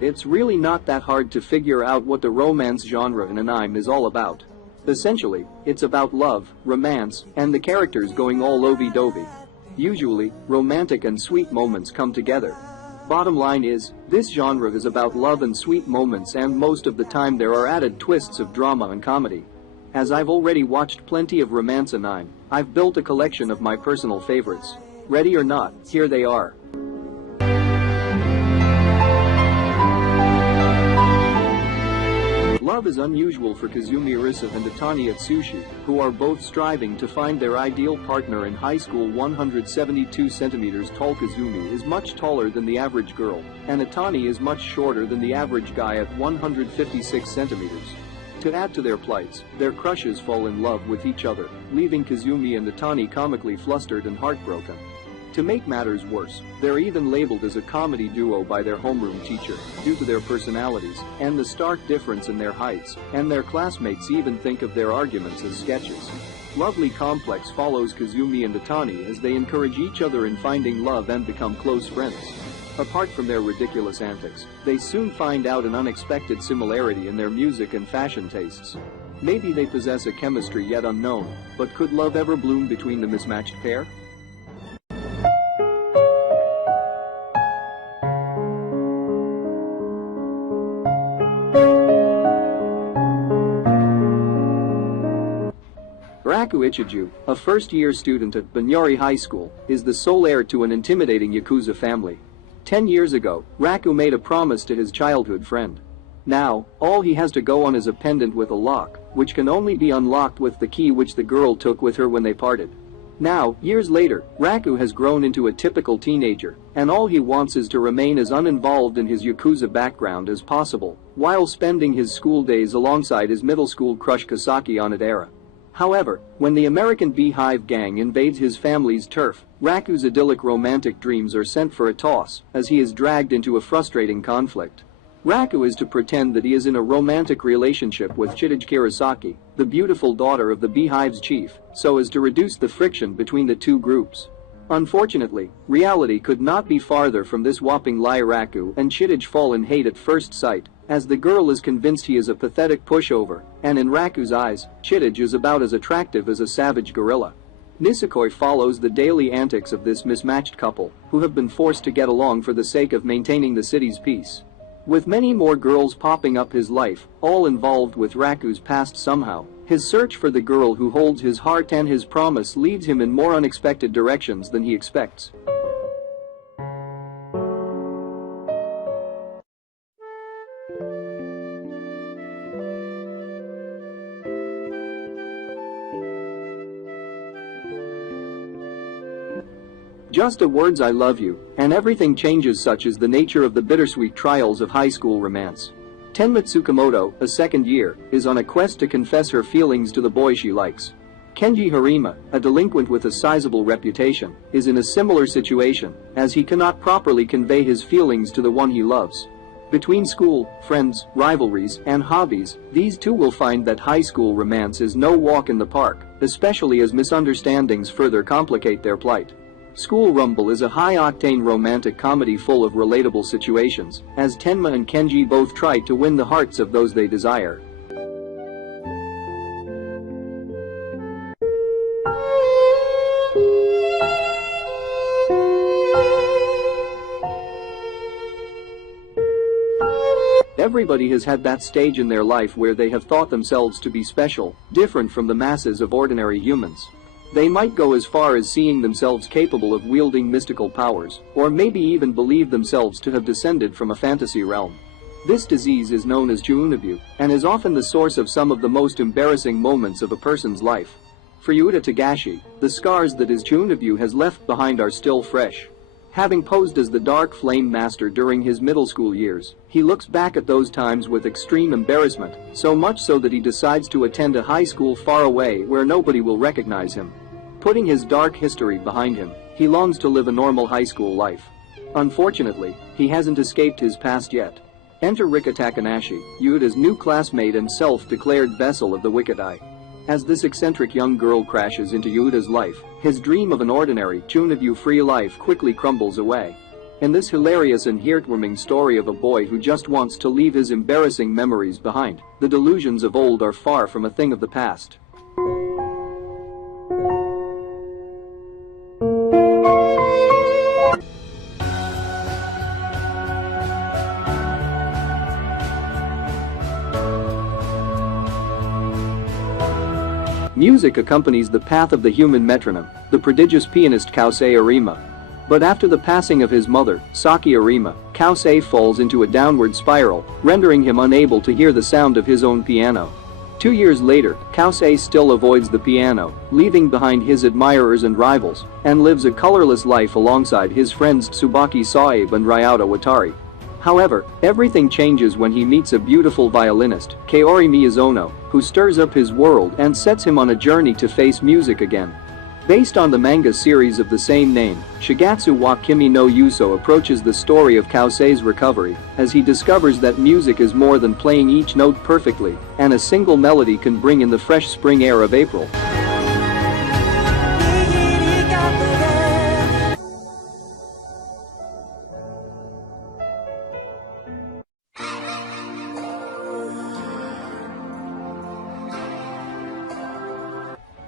It's really not that hard to figure out what the romance genre in anime is all about. Essentially, it's about love, romance, and the characters going all lovey-dovey. Usually, romantic and sweet moments come together. Bottom line is, this genre is about love and sweet moments, and most of the time there are added twists of drama and comedy. As I've already watched plenty of romance anime, I've built a collection of my personal favorites. Ready or not, here they are. Love is unusual for Kazumi Arisa and Atani Atsushi, who are both striving to find their ideal partner in high school. 172 centimeters tall Kazumi is much taller than the average girl, and Atani is much shorter than the average guy at 156 centimeters. To add to their plights, their crushes fall in love with each other, leaving Kazumi and Atani comically flustered and heartbroken. To make matters worse, they're even labeled as a comedy duo by their homeroom teacher, due to their personalities and the stark difference in their heights, and their classmates even think of their arguments as sketches. Lovely Complex follows Kazumi and Atani as they encourage each other in finding love and become close friends. Apart from their ridiculous antics, they soon find out an unexpected similarity in their music and fashion tastes. Maybe they possess a chemistry yet unknown, but could love ever bloom between the mismatched pair? Raku Ichiju, a first-year student at Banyari High School, is the sole heir to an intimidating Yakuza family. 10 years ago, Raku made a promise to his childhood friend. Now, all he has to go on is a pendant with a lock, which can only be unlocked with the key which the girl took with her when they parted. Now, years later, Raku has grown into a typical teenager, and all he wants is to remain as uninvolved in his Yakuza background as possible, while spending his school days alongside his middle school crush Kasaki Onodera. However, when the American Beehive gang invades his family's turf, Raku's idyllic romantic dreams are sent for a toss, as he is dragged into a frustrating conflict. Raku is to pretend that he is in a romantic relationship with Chidage Kirasaki, the beautiful daughter of the Beehive's chief, so as to reduce the friction between the two groups. Unfortunately, reality could not be farther from this whopping lie. Raku and Chidage fall in hate at first sight, as the girl is convinced he is a pathetic pushover, and in Raku's eyes, Chidage is about as attractive as a savage gorilla. Nisekoi follows the daily antics of this mismatched couple, who have been forced to get along for the sake of maintaining the city's peace. With many more girls popping up his life, all involved with Raku's past somehow, his search for the girl who holds his heart and his promise leads him in more unexpected directions than he expects. Just a words I love you, and everything changes. Such is the nature of the bittersweet trials of high school romance. Tenma Tsukamoto, a second year, is on a quest to confess her feelings to the boy she likes. Kenji Harima, a delinquent with a sizable reputation, is in a similar situation, as he cannot properly convey his feelings to the one he loves. Between school, friends, rivalries, and hobbies, these two will find that high school romance is no walk in the park, especially as misunderstandings further complicate their plight. School Rumble is a high-octane romantic comedy full of relatable situations, as Tenma and Kenji both try to win the hearts of those they desire. Everybody has had that stage in their life where they have thought themselves to be special, different from the masses of ordinary humans. They might go as far as seeing themselves capable of wielding mystical powers, or maybe even believe themselves to have descended from a fantasy realm. This disease is known as Chuunabu, and is often the source of some of the most embarrassing moments of a person's life. For Yuta Tagashi, the scars that his Chuunabu has left behind are still fresh. Having posed as the Dark Flame Master during his middle school years, he looks back at those times with extreme embarrassment, so much so that he decides to attend a high school far away where nobody will recognize him. Putting his dark history behind him, he longs to live a normal high school life. Unfortunately, he hasn't escaped his past yet. Enter Rika Takanashi, Yuuta's new classmate and self-declared vessel of the Wicked Eye. As this eccentric young girl crashes into Yuuta's life, his dream of an ordinary, tune-of-you-free life quickly crumbles away. In this hilarious and heartwarming story of a boy who just wants to leave his embarrassing memories behind, the delusions of old are far from a thing of the past. Music accompanies the path of the human metronome, the prodigious pianist Kousei Arima. But after the passing of his mother, Saki Arima, Kousei falls into a downward spiral, rendering him unable to hear the sound of his own piano. 2 years later, Kousei still avoids the piano, leaving behind his admirers and rivals, and lives a colorless life alongside his friends Tsubaki Saib and Ryota Watari. However, everything changes when he meets a beautiful violinist, Kaori Miyazono, who stirs up his world and sets him on a journey to face music again. Based on the manga series of the same name, Shigatsu wa Kimi no Yuso approaches the story of Kousei's recovery, as he discovers that music is more than playing each note perfectly, and a single melody can bring in the fresh spring air of April.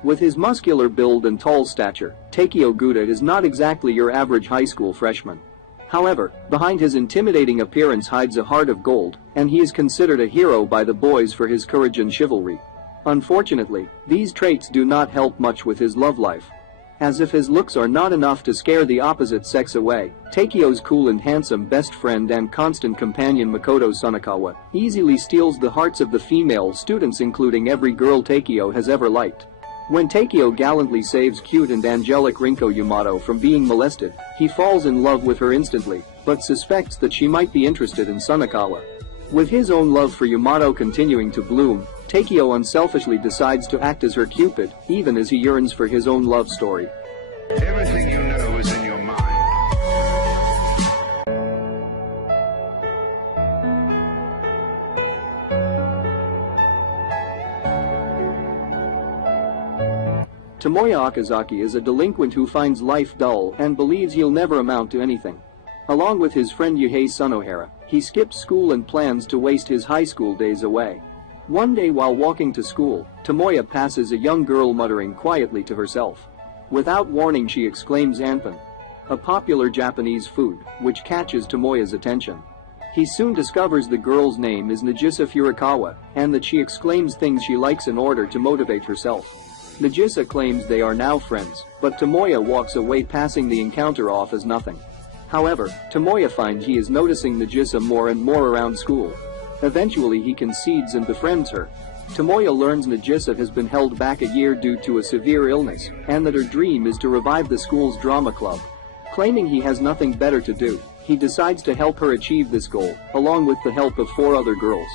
With his muscular build and tall stature, Takeo Guda is not exactly your average high school freshman. However, behind his intimidating appearance hides a heart of gold, and he is considered a hero by the boys for his courage and chivalry. Unfortunately, these traits do not help much with his love life. As if his looks are not enough to scare the opposite sex away, Takeo's cool and handsome best friend and constant companion Makoto Sunakawa easily steals the hearts of the female students, including every girl Takeo has ever liked. When Takeo gallantly saves cute and angelic Rinko Yamato from being molested, he falls in love with her instantly, but suspects that she might be interested in Sunakawa. With his own love for Yamato continuing to bloom, Takeo unselfishly decides to act as her Cupid, even as he yearns for his own love story. Everything you know is in your mind. Tomoya Okazaki is a delinquent who finds life dull and believes he'll never amount to anything. Along with his friend Yuhei Sunohara, he skips school and plans to waste his high school days away. One day while walking to school, Tomoya passes a young girl muttering quietly to herself. Without warning, she exclaims "Anpan," a popular Japanese food, which catches Tomoya's attention. He soon discovers the girl's name is Nagisa Furukawa, and that she exclaims things she likes in order to motivate herself. Nagisa claims they are now friends, but Tomoya walks away, passing the encounter off as nothing. However, Tomoya finds he is noticing Nagisa more and more around school. Eventually he concedes and befriends her. Tomoya learns Nagisa has been held back a year due to a severe illness, and that her dream is to revive the school's drama club. Claiming he has nothing better to do, he decides to help her achieve this goal, along with the help of 4 other girls.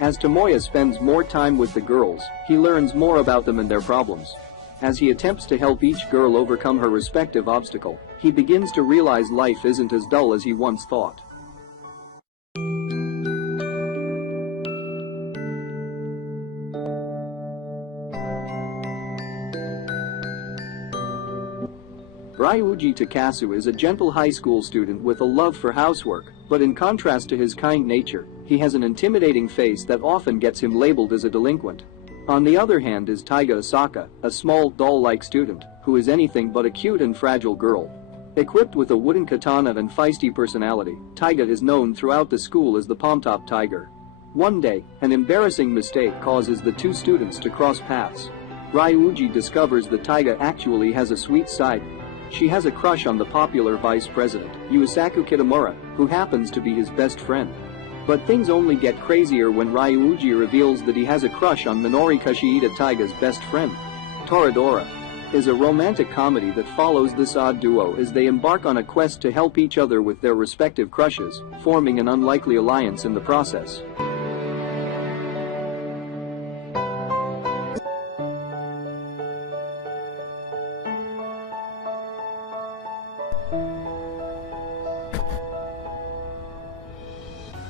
As Tomoya spends more time with the girls, he learns more about them and their problems. As he attempts to help each girl overcome her respective obstacle, he begins to realize life isn't as dull as he once thought. Ryuji Takasu is a gentle high school student with a love for housework, but in contrast to his kind nature, he has an intimidating face that often gets him labeled as a delinquent. On the other hand is Taiga Asaka, a small, doll-like student, who is anything but a cute and fragile girl. Equipped with a wooden katana and feisty personality, Taiga is known throughout the school as the Palm-Top Tiger. One day, an embarrassing mistake causes the 2 students to cross paths. Ryuji discovers that Taiga actually has a sweet side. She has a crush on the popular vice president, Yusaku Kitamura, who happens to be his best friend. But things only get crazier when Ryuji reveals that he has a crush on Minori Kushida, Taiga's best friend. Toradora is a romantic comedy that follows this odd duo as they embark on a quest to help each other with their respective crushes, forming an unlikely alliance in the process.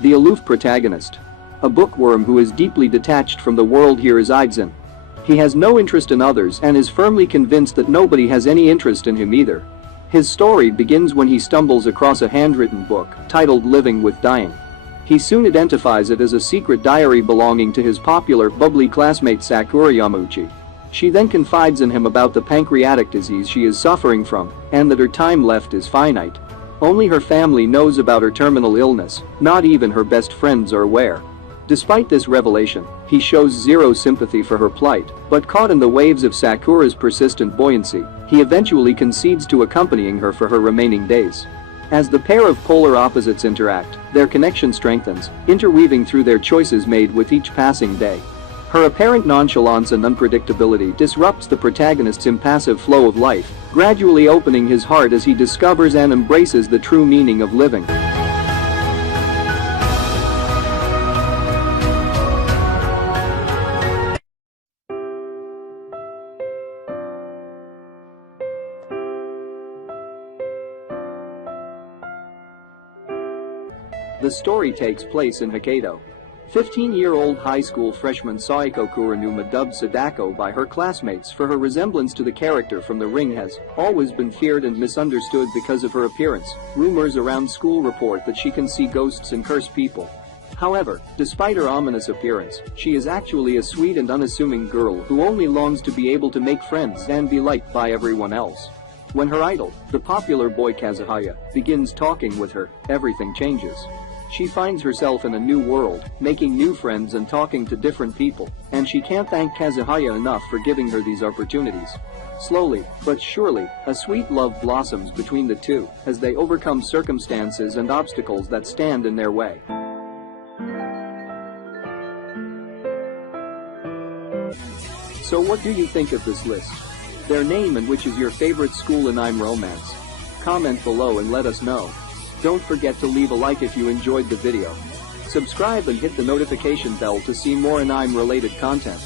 The aloof protagonist. A bookworm who is deeply detached from the world he resides in. He has no interest in others and is firmly convinced that nobody has any interest in him either. His story begins when he stumbles across a handwritten book titled Living with Dying. He soon identifies it as a secret diary belonging to his popular, bubbly classmate Sakura Yamauchi. She then confides in him about the pancreatic disease she is suffering from and that her time left is finite. Only her family knows about her terminal illness, not even her best friends are aware. Despite this revelation, he shows zero sympathy for her plight, but caught in the waves of Sakura's persistent buoyancy, he eventually concedes to accompanying her for her remaining days. As the pair of polar opposites interact, their connection strengthens, interweaving through their choices made with each passing day. Her apparent nonchalance and unpredictability disrupts the protagonist's impassive flow of life, gradually opening his heart as he discovers and embraces the true meaning of living. The story takes place in Hokkaido. 15-year-old high school freshman Saeko Kuronuma, dubbed Sadako by her classmates for her resemblance to the character from The Ring, has always been feared and misunderstood because of her appearance. Rumors around school report that she can see ghosts and curse people. However, despite her ominous appearance, she is actually a sweet and unassuming girl who only longs to be able to make friends and be liked by everyone else. When her idol, the popular boy Kazuhaya, begins talking with her, everything changes. She finds herself in a new world, making new friends and talking to different people, and she can't thank Kazuhaya enough for giving her these opportunities. Slowly, but surely, a sweet love blossoms between the two as they overcome circumstances and obstacles that stand in their way. So what do you think of this list? Their name and which is your favorite school anime romance? Comment below and let us know. Don't forget to leave a like if you enjoyed the video. Subscribe and hit the notification bell to see more anime related content.